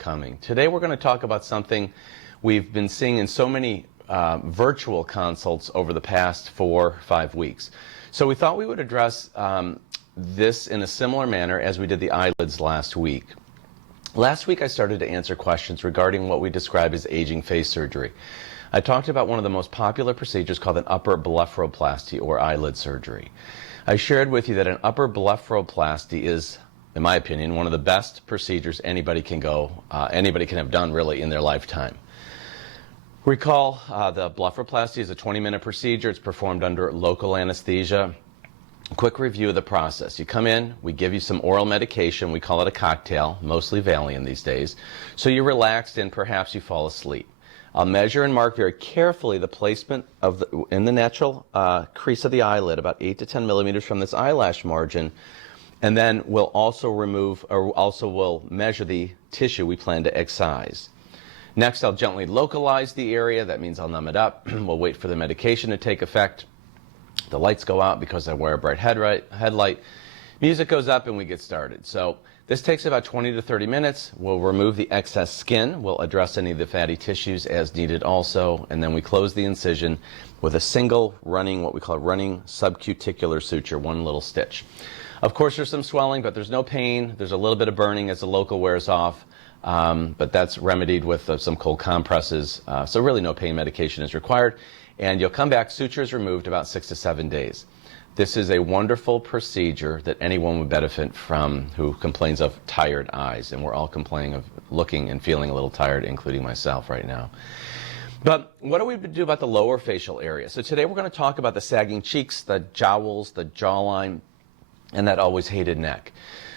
coming. Today we're going to talk about something we've been seeing in so many virtual consults over the past 4-5 weeks. So we thought we would address this in a similar manner as we did the eyelids last week. Last week I started to answer questions regarding what we describe as aging face surgery. I talked about one of the most popular procedures called an upper blepharoplasty or eyelid surgery. I shared with you that an upper blepharoplasty is, in my opinion, one of the best procedures anybody can have done really in their lifetime. Recall the blepharoplasty is a 20-minute procedure. It's performed under local anesthesia. Quick review of the process. You come in, we give you some oral medication. We call it a cocktail, mostly Valium these days. So you're relaxed and perhaps you fall asleep. I'll measure and mark very carefully the placement of in the natural crease of the eyelid, about 8 to 10 millimeters from this eyelash margin. And then we'll also we'll measure the tissue we plan to excise. Next, I'll gently localize the area. That means I'll numb it up. We'll wait for the medication to take effect. The lights go out because I wear a bright headlight. Music goes up and we get started. So this takes about 20 to 30 minutes. We'll remove the excess skin. We'll address any of the fatty tissues as needed also. And then we close the incision with a single what we call a running subcuticular suture, one little stitch. Of course, there's some swelling, but there's no pain. There's a little bit of burning as the local wears off, but that's remedied with some cold compresses. So really no pain medication is required. And you'll come back, suture is removed about 6 to 7 days. This is a wonderful procedure that anyone would benefit from who complains of tired eyes. And we're all complaining of looking and feeling a little tired, including myself right now. But what do we do about the lower facial area? So today we're going to talk about the sagging cheeks, the jowls, the jawline, and that always hated neck.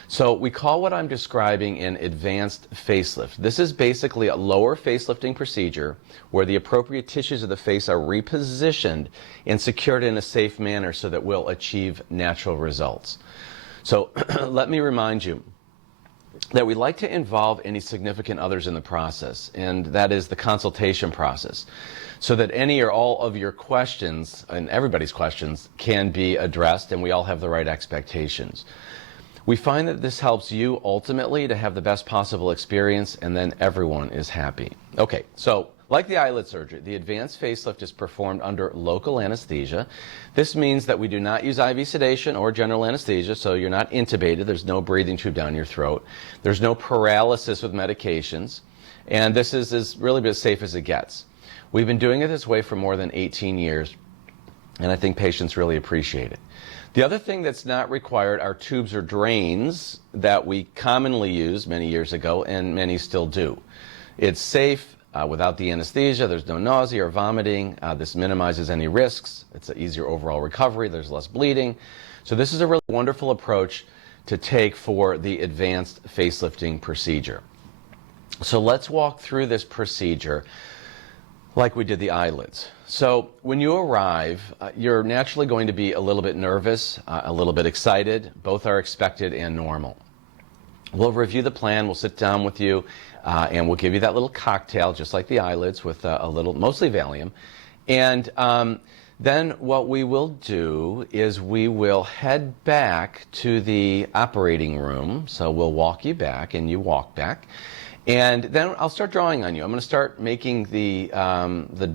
So we call what I'm describing an advanced facelift. This is basically a lower facelifting procedure where the appropriate tissues of the face are repositioned and secured in a safe manner so that we'll achieve natural results. So let me remind you that we like to involve any significant others in the process, and that is the consultation process, so that any or all of your questions, and everybody's questions, can be addressed and we all have the right expectations. We find that this helps you ultimately to have the best possible experience, and then everyone is happy. Okay, so like the eyelid surgery, the advanced facelift is performed under local anesthesia. This means that we do not use IV sedation or general anesthesia, so you're not intubated. There's no breathing tube down your throat. There's no paralysis with medications. And this is really as safe as it gets. We've been doing it this way for more than 18 years, and I think patients really appreciate it. The other thing that's not required are tubes or drains that we commonly used many years ago, and many still do. It's safe without the anesthesia. There's no nausea or vomiting. This minimizes any risks. It's an easier overall recovery. There's less bleeding. So this is a really wonderful approach to take for the advanced facelifting procedure. So let's walk through this procedure like we did the eyelids. So when you arrive, you're naturally going to be a little bit nervous, a little bit excited. Both are expected and normal. We'll review the plan. We'll sit down with you, and we'll give you that little cocktail, just like the eyelids, with a little, mostly Valium. And then what we will do is we will head back to the operating room. So we'll walk you back, and you walk back. And then I'll start drawing on you. I'm going to start making the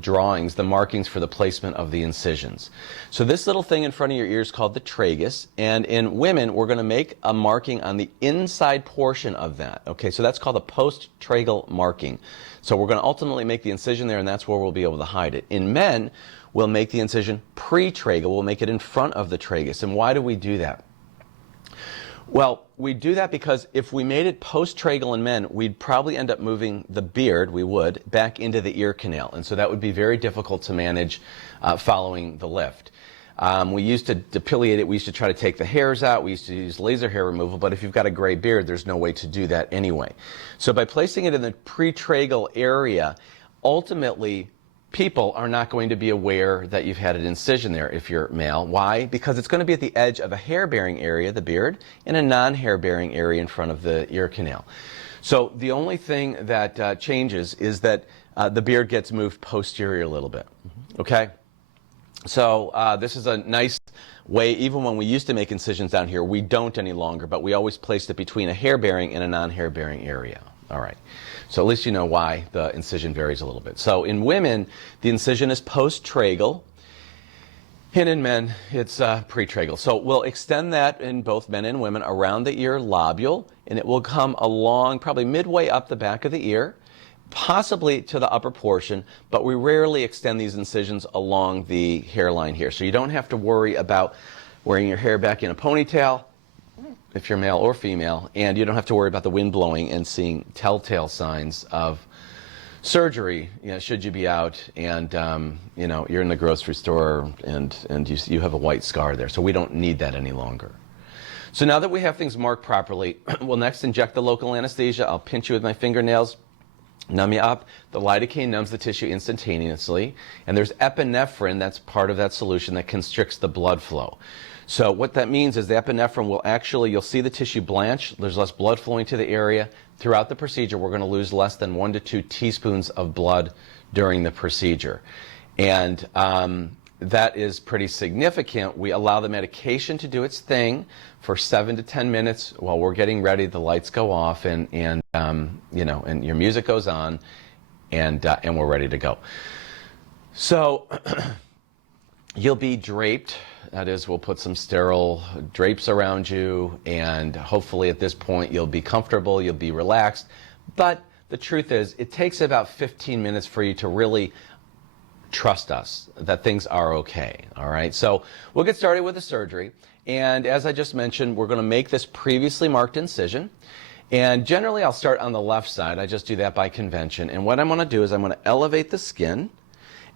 drawings, the markings for the placement of the incisions. So this little thing in front of your ear is called the tragus, and in women we're going to make a marking on the inside portion of that. Okay, so that's called a post-tragal marking. So we're going to ultimately make the incision there, and that's where we'll be able to hide it. In men, we'll make the incision pre-tragal. We'll make it in front of the tragus. And why do we do that? Well, we do that because if we made it post-tragal in men, we'd probably end up moving the beard, back into the ear canal. And so that would be very difficult to manage following the lift. We used to depilate it. We used to try to take the hairs out. We used to use laser hair removal. But if you've got a gray beard, there's no way to do that anyway. So by placing it in the pre-tragal area, ultimately, people are not going to be aware that you've had an incision there if you're male. Why? Because it's going to be at the edge of a hair-bearing area, the beard, and a non-hair-bearing area in front of the ear canal. So the only thing that changes is that the beard gets moved posterior a little bit. Okay? So this is a nice way, even when we used to make incisions down here, we don't any longer, but we always placed it between a hair-bearing and a non-hair-bearing area. All right. So at least you know why the incision varies a little bit. So in women, the incision is post-tragal, and in men, it's pre-tragal. So we'll extend that in both men and women around the ear lobule, and it will come along probably midway up the back of the ear, possibly to the upper portion, but we rarely extend these incisions along the hairline here. So you don't have to worry about wearing your hair back in a ponytail, if you're male or female, and you don't have to worry about the wind blowing and seeing telltale signs of surgery, should you be out and you're in the grocery store and you have a white scar there. So we don't need that any longer. So now that we have things marked properly, we'll next inject the local anesthesia. I'll pinch you with my fingernails, numb you up. The lidocaine numbs the tissue instantaneously, and there's epinephrine that's part of that solution that constricts the blood flow. So what that means is the epinephrine will actually, you'll see the tissue blanch, there's less blood flowing to the area. Throughout the procedure, we're going to lose less than 1 to 2 teaspoons of blood during the procedure. And that is pretty significant. We allow the medication to do its thing for 7 to 10 minutes while we're getting ready. The lights go off and your music goes on, and we're ready to go. So you'll be draped. That is, we'll put some sterile drapes around you, and hopefully at this point you'll be comfortable, you'll be relaxed. But the truth is, it takes about 15 minutes for you to really trust us that things are okay, all right? So we'll get started with the surgery, and as I just mentioned, we're going to make this previously marked incision. And generally I'll start on the left side. I just do that by convention. And what I'm going to do is I'm going to elevate the skin,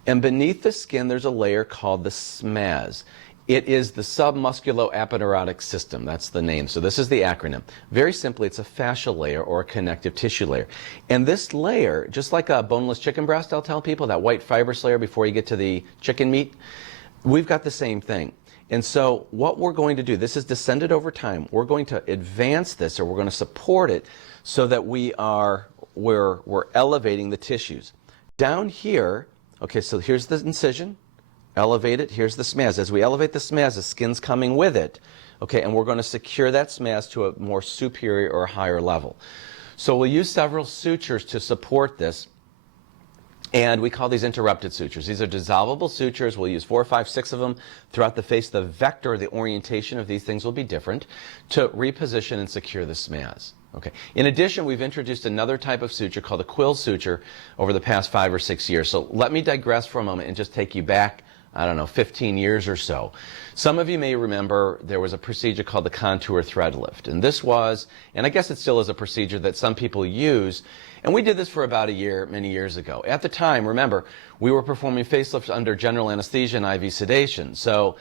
and beneath the skin there's a layer called the SMAS. It is the submusculoepidermotic system. That's the name. So this is the acronym. Very simply, it's a fascial layer or a connective tissue layer. And this layer, just like a boneless chicken breast, I'll tell people, that white fibrous layer before you get to the chicken meat, we've got the same thing. And so what we're going to do, this is descended over time. We're going to advance this, or we're going to support it so that we're elevating the tissues. Down here, okay, so here's the incision. Elevate it. Here's the SMAS. As we elevate the SMAS, the skin's coming with it. Okay, and we're going to secure that SMAS to a more superior or higher level. So we'll use several sutures to support this, and we call these interrupted sutures. These are dissolvable sutures. We'll use 4, 5, 6 of them throughout the face. The vector, the orientation of these things will be different to reposition and secure the SMAS. Okay. In addition, we've introduced another type of suture called a quill suture over the past 5 or 6 years. So let me digress for a moment and just take you back, 15 years or so. Some of you may remember there was a procedure called the contour thread lift. And this was, and I guess it still is a procedure that some people use, and we did this for about a year, many years ago. At the time, remember, we were performing facelifts under general anesthesia and IV sedation. So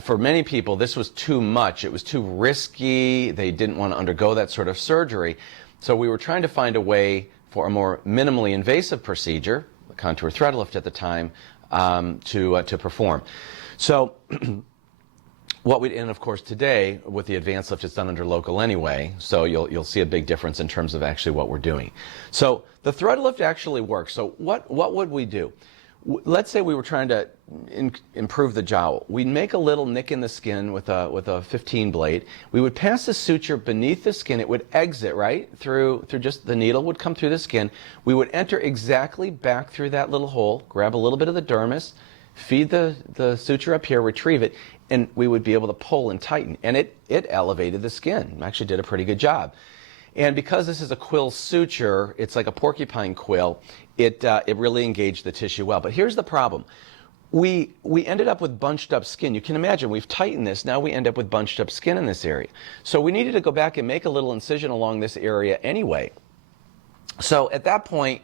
for many people, this was too much. It was too risky. They didn't want to undergo that sort of surgery. So we were trying to find a way for a more minimally invasive procedure, the contour thread lift at the time, to perform. So and of course today with the advanced lift, it's done under local anyway, so you'll see a big difference in terms of actually what we're doing. So the thread lift actually works. So what would we do? Let's say we were trying to improve the jowl. We'd make a little nick in the skin with a 15 blade. We would pass the suture beneath the skin. It would exit right through just the needle would come through the skin. We would enter exactly back through that little hole, grab a little bit of the dermis, feed the suture up here, retrieve it, and we would be able to pull and tighten. And it elevated the skin. Actually did a pretty good job. And because this is a quill suture, it's like a porcupine quill, it really engaged the tissue well. But here's the problem. We ended up with bunched up skin. You can imagine, we've tightened this, now we end up with bunched up skin in this area. So we needed to go back and make a little incision along this area anyway. So at that point,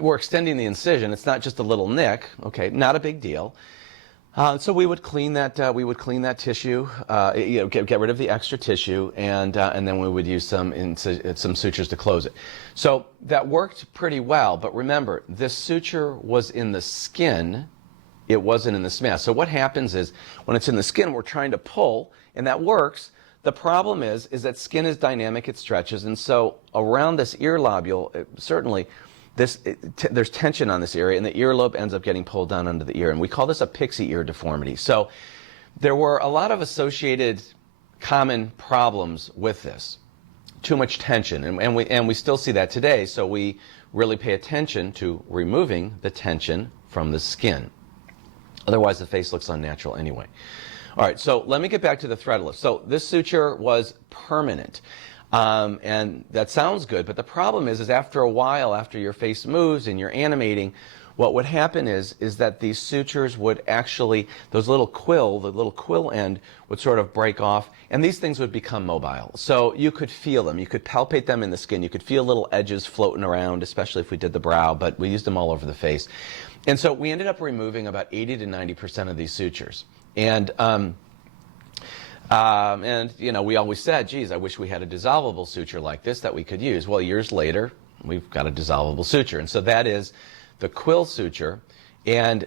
we're extending the incision. It's not just a little nick, okay, not a big deal. So we would clean that tissue, get rid of the extra tissue, and then we would use some sutures to close it. So that worked pretty well. But remember, this suture was in the skin; it wasn't in the SMAS. So what happens is, when it's in the skin, we're trying to pull, and that works. The problem is that skin is dynamic; it stretches, and so around this ear lobule, certainly. There's tension on this area, and the earlobe ends up getting pulled down under the ear, and we call this a pixie ear deformity. So there were a lot of associated common problems with this. too much tension, and we still see that today, so we really pay attention to removing the tension from the skin. Otherwise, the face looks unnatural anyway. All right, so let me get back to the thread lift. So this suture was permanent, and that sounds good, but the problem is after a while, after your face moves and you're animating, what would happen is that these sutures would actually, the little quill end would sort of break off, and these things would become mobile. So you could feel them, you could palpate them in the skin, you could feel little edges floating around, especially if we did the brow, but we used them all over the face. And so we ended up removing about 80 to 90% of these sutures. And you know, we always said, geez, I wish we had a dissolvable suture like this that we could use. Well, years later, we've got a dissolvable suture, and so that is the quill suture. And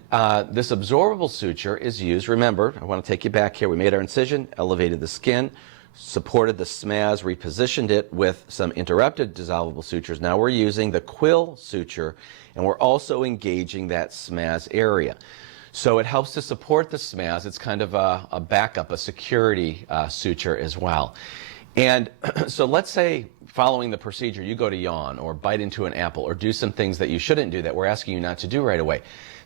this absorbable suture is used, remember, I want to take you back here, we made our incision, elevated the skin, supported the smaz, repositioned it with some interrupted dissolvable sutures. Now we're using the quill suture, and we're also engaging that smaz area. So it helps to support the smaz. It's kind of a backup, a security suture as well. And so let's say following the procedure you go to yawn or bite into an apple or do some things that you shouldn't do that we're asking you not to do right away.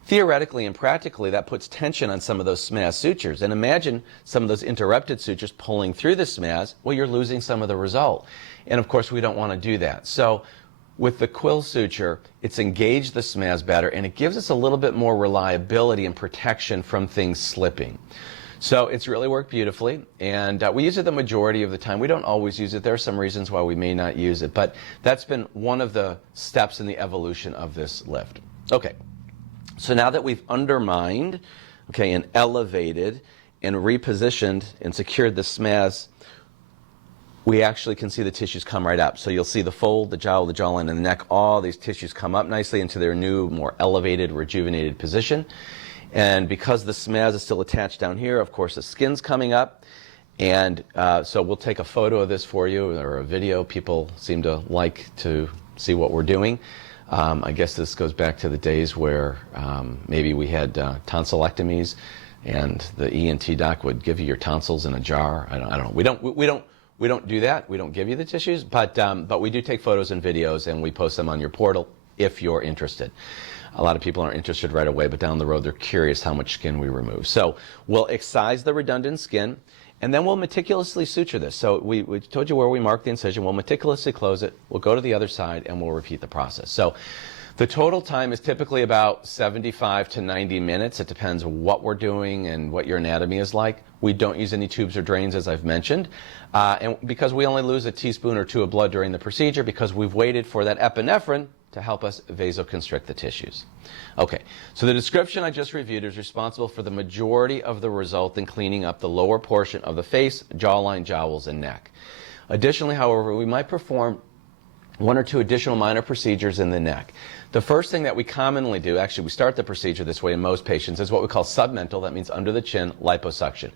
Theoretically and practically, that puts tension on some of those smaz sutures. And imagine some of those interrupted sutures pulling through the smaz. Well, you're losing some of the result. And of course, we don't want to do that. So with the quill suture, it's engaged the smaz better, and it gives us a little bit more reliability and protection from things slipping. So it's really worked beautifully, and we use it the majority of the time. We don't always use it. There are some reasons why we may not use it, but that's been one of the steps in the evolution of this lift. Okay, so now that we've undermined, okay, and elevated and repositioned and secured the smaz, we actually can see the tissues come right up. So you'll see the fold, the jowl, the jawline, and the neck, all these tissues come up nicely into their new, more elevated, rejuvenated position. And because the smaz is still attached down here, of course, the skin's coming up. And so we'll take a photo of this for you, or a video. People seem to like to see what we're doing. I guess this goes back to the days where maybe we had tonsillectomies, and the ENT doc would give you your tonsils in a jar. I don't know. We don't do that. We don't give you the tissues, but we do take photos and videos, and we post them on your portal if you're interested. A lot of people aren't interested right away, but down the road they're curious how much skin we remove. So we'll excise the redundant skin, and then we'll meticulously suture this. So we told you where we marked the incision. We'll meticulously close it. We'll go to the other side, and we'll repeat the process. So the total time is typically about 75 to 90 minutes. It depends what we're doing and what your anatomy is like. We don't use any tubes or drains, as I've mentioned. And because we only lose a teaspoon or two of blood during the procedure, because we've waited for that epinephrine to help us vasoconstrict the tissues. Okay, so the description I just reviewed is responsible for the majority of the result in cleaning up the lower portion of the face, jawline, jowls, and neck. Additionally, however, we might perform one or two additional minor procedures in the neck. The first thing that we commonly do, actually we start the procedure this way in most patients, is what we call submental, that means under the chin, liposuction.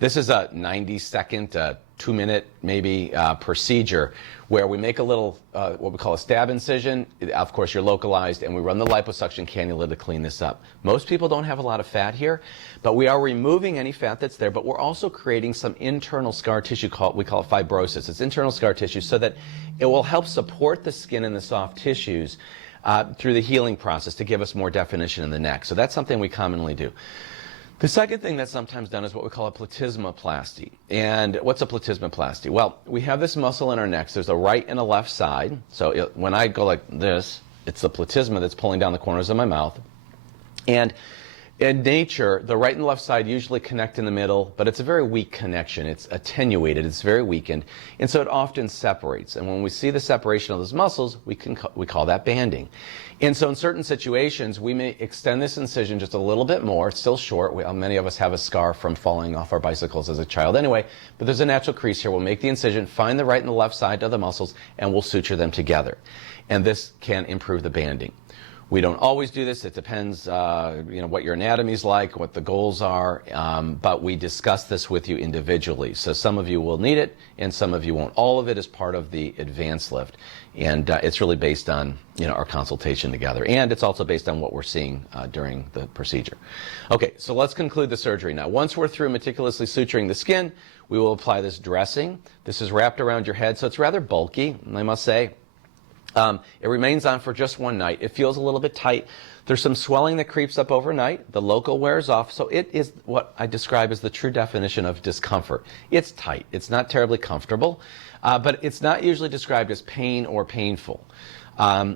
This is a 90-second, 2-minute maybe procedure where we make a little, what we call a stab incision. Of course, you're localized, and we run the liposuction cannula to clean this up. Most people don't have a lot of fat here, but we are removing any fat that's there, but we're also creating some internal scar tissue, we call it fibrosis. It's internal scar tissue, so that it will help support the skin and the soft tissues through the healing process to give us more definition in the neck. So that's something we commonly do. The second thing that's sometimes done is what we call a platysmoplasty. And what's a platysmoplasty? Well, we have this muscle in our necks. There's a right and a left side. So when I go like this, it's the platysma that's pulling down the corners of my mouth. And in nature, the right and left side usually connect in the middle, but it's a very weak connection. It's attenuated. It's very weakened. And so it often separates. And when we see the separation of those muscles, we call that banding. And so in certain situations, we may extend this incision just a little bit more. It's still short. Many of us have a scar from falling off our bicycles as a child anyway, but there's a natural crease here. We'll make the incision, find the right and the left side of the muscles, and we'll suture them together. And this can improve the banding. We don't always do this. It depends, what your anatomy is like, what the goals are, but we discuss this with you individually. So some of you will need it, and some of you won't. All of it is part of the advanced lift, and it's really based on our consultation together, and it's also based on what we're seeing during the procedure. Okay, so let's conclude the surgery now. Once we're through meticulously suturing the skin, we will apply this dressing. This is wrapped around your head, so it's rather bulky, I must say. It remains on for just one night. It feels a little bit tight. There's some swelling that creeps up overnight. The local wears off, so it is what I describe as the true definition of discomfort. It's tight. It's not terribly comfortable, but it's not usually described as pain or painful.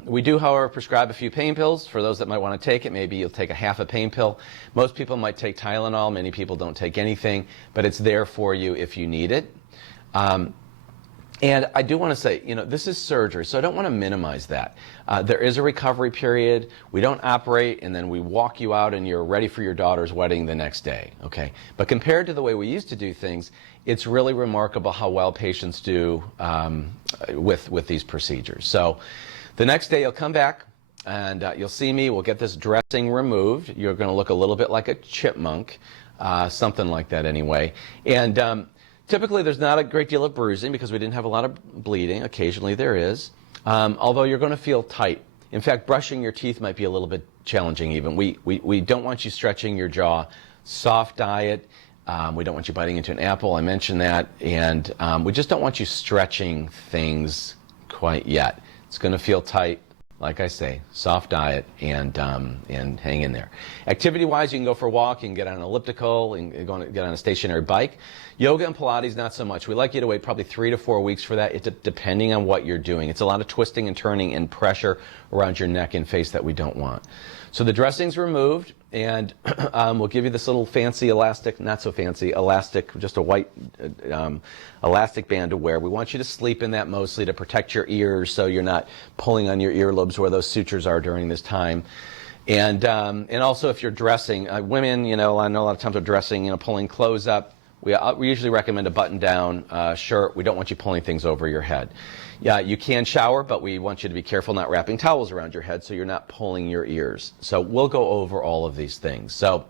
We do, however, prescribe a few pain pills for those that might want to take it. Maybe you'll take a half a pain pill. Most people might take Tylenol. Many people don't take anything, but it's there for you if you need it. And I do want to say, this is surgery, so I don't want to minimize that. There is a recovery period. We don't operate, and then we walk you out, and you're ready for your daughter's wedding the next day, okay? But compared to the way we used to do things, it's really remarkable how well patients do with these procedures. So the next day you'll come back, and you'll see me. We'll get this dressing removed. You're going to look a little bit like a chipmunk, something like that anyway. And typically, there's not a great deal of bruising because we didn't have a lot of bleeding. Occasionally, there is, although you're going to feel tight. In fact, brushing your teeth might be a little bit challenging even. We don't want you stretching your jaw. Soft diet. We don't want you biting into an apple. I mentioned that. And we just don't want you stretching things quite yet. It's going to feel tight. Like I say, soft diet and hang in there. Activity-wise, you can go for a walk, you can get on an elliptical, and get on a stationary bike. Yoga and Pilates, not so much. We like you to wait probably 3 to 4 weeks for that, depending on what you're doing. It's a lot of twisting and turning and pressure around your neck and face that we don't want. So the dressing's removed, and we'll give you this little fancy elastic, not so fancy, elastic, just a white elastic band to wear. We want you to sleep in that mostly to protect your ears so you're not pulling on your earlobes where those sutures are during this time. And also if you're dressing, women, I know a lot of times are dressing, pulling clothes up. We usually recommend a button-down shirt. We don't want you pulling things over your head. Yeah, you can shower, but we want you to be careful not wrapping towels around your head so you're not pulling your ears. So we'll go over all of these things. So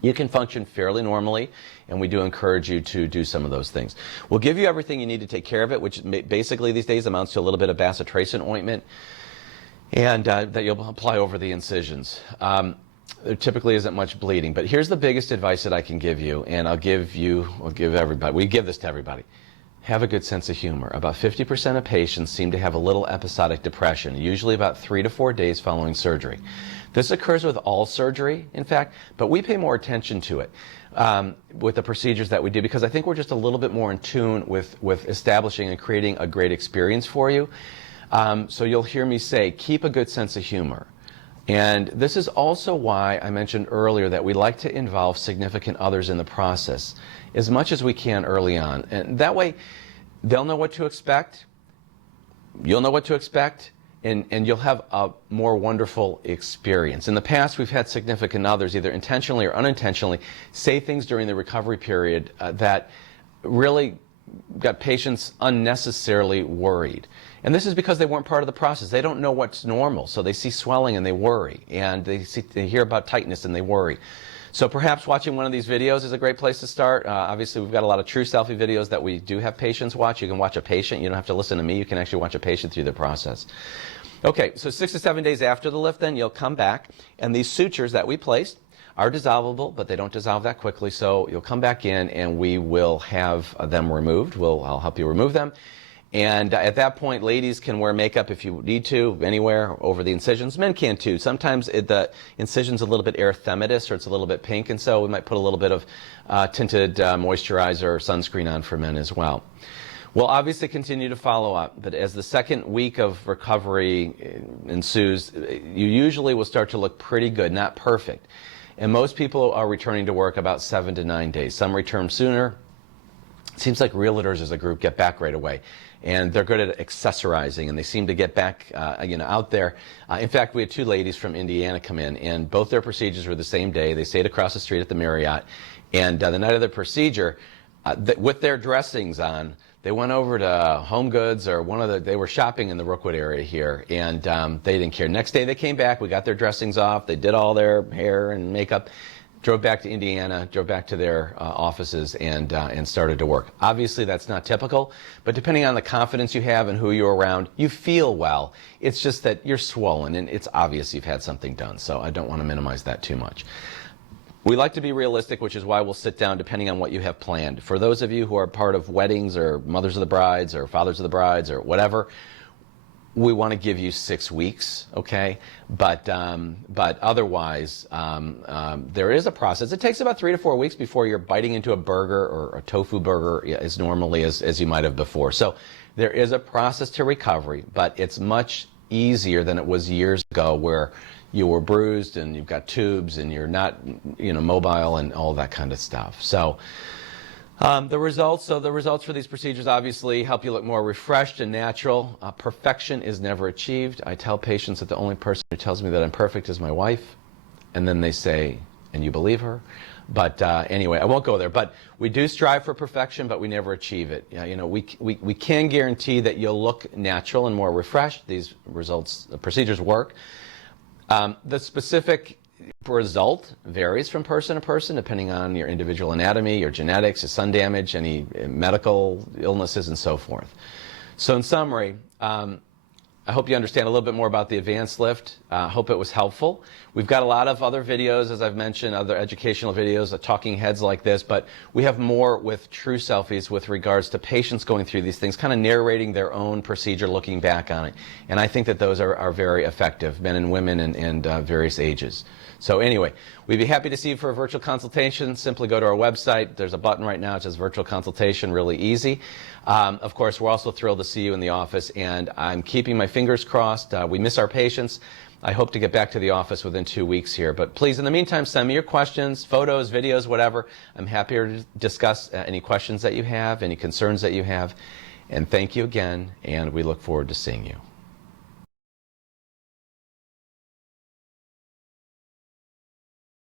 you can function fairly normally, and we do encourage you to do some of those things. We'll give you everything you need to take care of it, which basically these days amounts to a little bit of bacitracin ointment, and that you'll apply over the incisions. There typically isn't much bleeding, but here's the biggest advice that I can give you, and I'll give everybody. We give this to everybody. Have a good sense of humor. About 50% of patients seem to have a little episodic depression, usually about 3 to 4 days following surgery. This occurs with all surgery, in fact, but we pay more attention to it with the procedures that we do because I think we're just a little bit more in tune with establishing and creating a great experience for you. So you'll hear me say, keep a good sense of humor. And this is also why I mentioned earlier that we like to involve significant others in the process as much as we can early on. And that way, they'll know what to expect, you'll know what to expect, and you'll have a more wonderful experience. In the past, we've had significant others, either intentionally or unintentionally, say things during the recovery period that really got patients unnecessarily worried. And this is because they weren't part of the process. They don't know what's normal, so they see swelling and they worry, and they hear about tightness and they worry. So perhaps watching one of these videos is a great place to start. Obviously, we've got a lot of true selfie videos that we do have patients watch. You can watch a patient. You don't have to listen to me. You can actually watch a patient through the process. Okay, so 6 to 7 days after the lift, then you'll come back, and these sutures that we placed are dissolvable, but they don't dissolve that quickly. So you'll come back in, and we will have them removed. I'll help you remove them. And at that point, ladies can wear makeup if you need to, anywhere over the incisions. Men can too. Sometimes the incision's a little bit erythematous or it's a little bit pink, and so we might put a little bit of tinted moisturizer or sunscreen on for men as well. We'll obviously continue to follow up, but as the second week of recovery ensues, you usually will start to look pretty good, not perfect. And most people are returning to work about 7 to 9 days. Some return sooner. It seems like realtors as a group get back right away. And they're good at accessorizing, and they seem to get back out there. In fact, we had 2 ladies from Indiana come in, and both their procedures were the same day. They stayed across the street at the Marriott. And the night of the procedure, with their dressings on, They went over to Home Goods or they were shopping in the Rookwood area here, and they didn't care. Next day they came back, we got their dressings off, they did all their hair and makeup, drove back to Indiana, drove back to their offices, and started to work. Obviously that's not typical, but depending on the confidence you have and who you're around, you feel well. It's just that you're swollen, and it's obvious you've had something done, so I don't want to minimize that too much. We like to be realistic, which is why we'll sit down depending on what you have planned. For those of you who are part of weddings or mothers of the brides or fathers of the brides or whatever, we want to give you 6 weeks, okay? But otherwise, there is a process. It takes about 3 to 4 weeks before you're biting into a burger or a tofu burger as normally as you might have before. So there is a process to recovery, but it's much easier than it was years ago where you were bruised and you've got tubes and you're not, mobile and all that kind of stuff. So the results for these procedures obviously help you look more refreshed and natural. Perfection is never achieved. I tell patients that the only person who tells me that I'm perfect is my wife, and then they say, and you believe her? But anyway, I won't go there. But we do strive for perfection, but we never achieve it. We can guarantee that you'll look natural and more refreshed. These procedures work. The specific result varies from person to person depending on your individual anatomy, your genetics, your sun damage, any medical illnesses, and so forth. So in summary, I hope you understand a little bit more about the advanced lift. I hope it was helpful. We've got a lot of other videos, as I've mentioned, other educational videos, talking heads like this, but we have more with true selfies with regards to patients going through these things, kind of narrating their own procedure, looking back on it. And I think that those are very effective, men and women and various ages. So anyway, we'd be happy to see you for a virtual consultation. Simply go to our website. There's a button right now. It says virtual consultation, really easy. Of course, we're also thrilled to see you in the office, and I'm keeping my fingers crossed. We miss our patients. I hope to get back to the office within 2 weeks here. But please, in the meantime, send me your questions, photos, videos, whatever. I'm happy to discuss any questions that you have, any concerns that you have. And thank you again, and we look forward to seeing you.